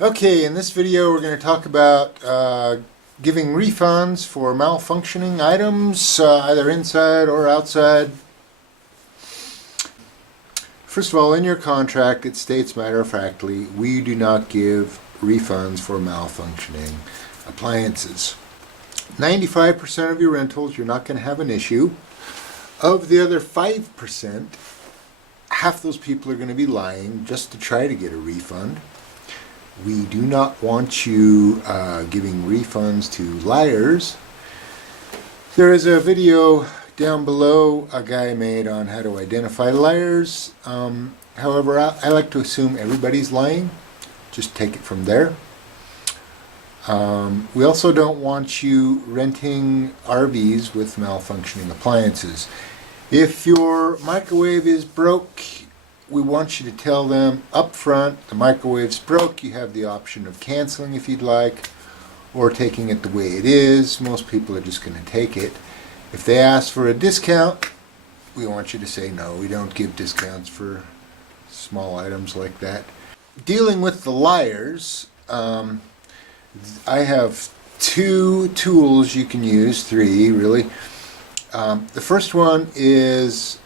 Okay, in this video we're going to talk about giving refunds for malfunctioning items, either inside or outside. First of all, in your contract it states matter-of-factly, we do not give refunds for malfunctioning appliances. 95% of your rentals you're not going to have an issue. Of the other 5%, half those people are going to be lying just to try to get a refund. We do not want you giving refunds to liars. There is a video down below a guy made on how to identify liars. However, I like to assume everybody's lying. Just take it from there. We also don't want you renting RVs with malfunctioning appliances. If your microwave is broke, we want you to tell them up front, the microwave's broke. You have the option of canceling if you'd like, or taking it the way it is. Most people are just going to take it. If they ask for a discount, we want you to say no. We don't give discounts for small items like that. Dealing with the liars, I have two tools you can use, three really. The first one is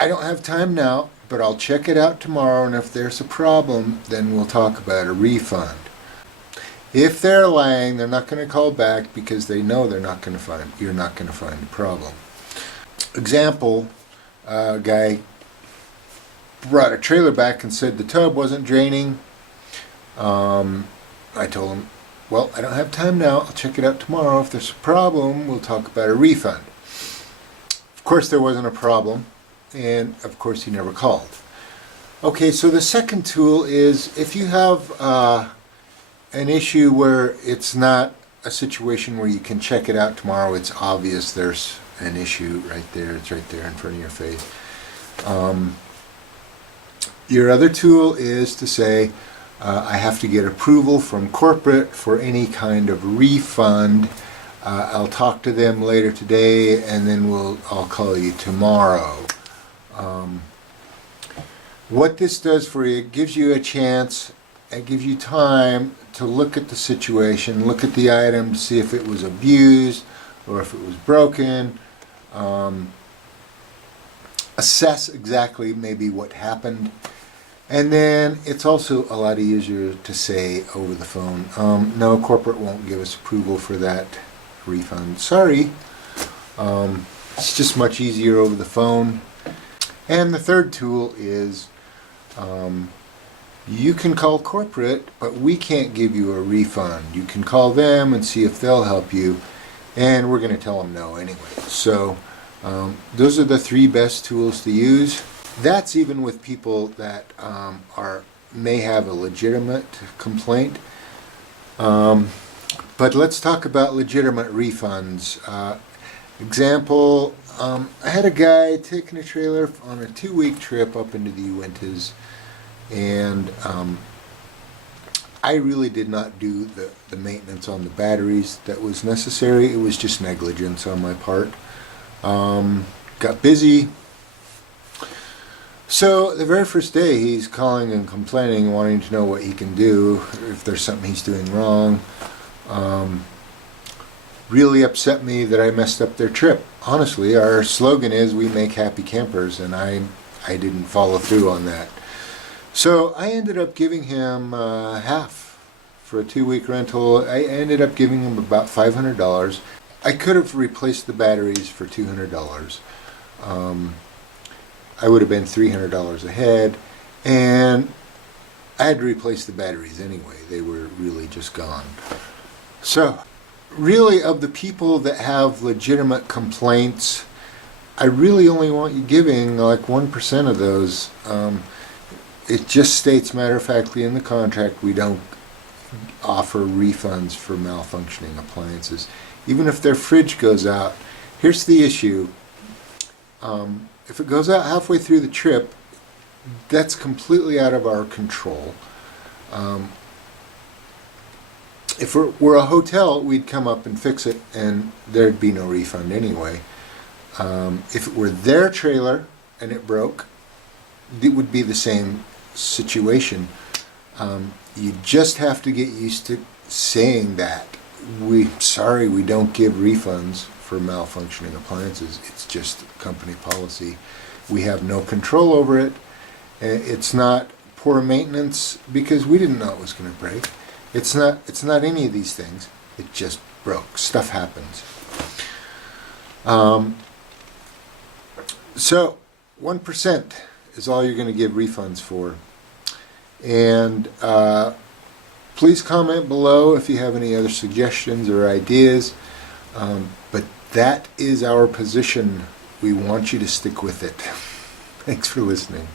I don't have time now, but I'll check it out tomorrow, and if there's a problem, then we'll talk about a refund. If they're lying, they're not going to call back because they know you're not going to find a problem. Example, a guy brought a trailer back and said the tub wasn't draining. I told him, well, I don't have time now, I'll check it out tomorrow. If there's a problem, we'll talk about a refund. Of course there wasn't a problem. And of course he never called. Okay, so the second tool is if you have an issue where it's not a situation where you can check it out tomorrow, it's obvious there's an issue right there, it's right there in front of your face. Your other tool is to say, I have to get approval from corporate for any kind of refund. I'll talk to them later today, and then I'll call you tomorrow. What this does for you, it gives you a chance, it gives you time to look at the situation, look at the item, see if it was abused or if it was broken, assess exactly maybe what happened, and then it's also a lot easier to say over the phone, no, corporate won't give us approval for that refund, sorry. It's just much easier over the phone. And the third tool is you can call corporate, but we can't give you a refund. You can call them and see if they'll help you, and we're going to tell them no anyway. So those are the three best tools to use. That's even with people that may have a legitimate complaint. But let's talk about legitimate refunds. Example, I had a guy taking a trailer on a 2-week trip up into the Uintas, and I really did not do the maintenance on the batteries that was necessary. It was just negligence on my part. Got busy. So the very first day he's calling and complaining, wanting to know what he can do, if there's something he's doing wrong. Really upset me that I messed up their trip. Honestly, our slogan is we make happy campers, and I didn't follow through on that. So I ended up giving him half for a 2-week rental. I ended up giving him about $500. I could have replaced the batteries for $200. I would have been $300 ahead, and I had to replace the batteries anyway. They were really just gone. So really, of the people that have legitimate complaints, I really only want you giving like 1% of those. It just states matter-of-factly in the contract we don't offer refunds for malfunctioning appliances. Even if their fridge goes out, here's the issue. If it goes out halfway through the trip, that's completely out of our control. If it were a hotel, we'd come up and fix it, and there'd be no refund anyway. If it were their trailer and it broke, it would be the same situation. You just have to get used to saying that. Sorry, we don't give refunds for malfunctioning appliances. It's just company policy. We have no control over it. It's not poor maintenance because we didn't know it was going to break. It's not any of these things. It just broke. Stuff happens. So 1% is all you're going to give refunds for. And please comment below if you have any other suggestions or ideas. But that is our position. We want you to stick with it. Thanks for listening.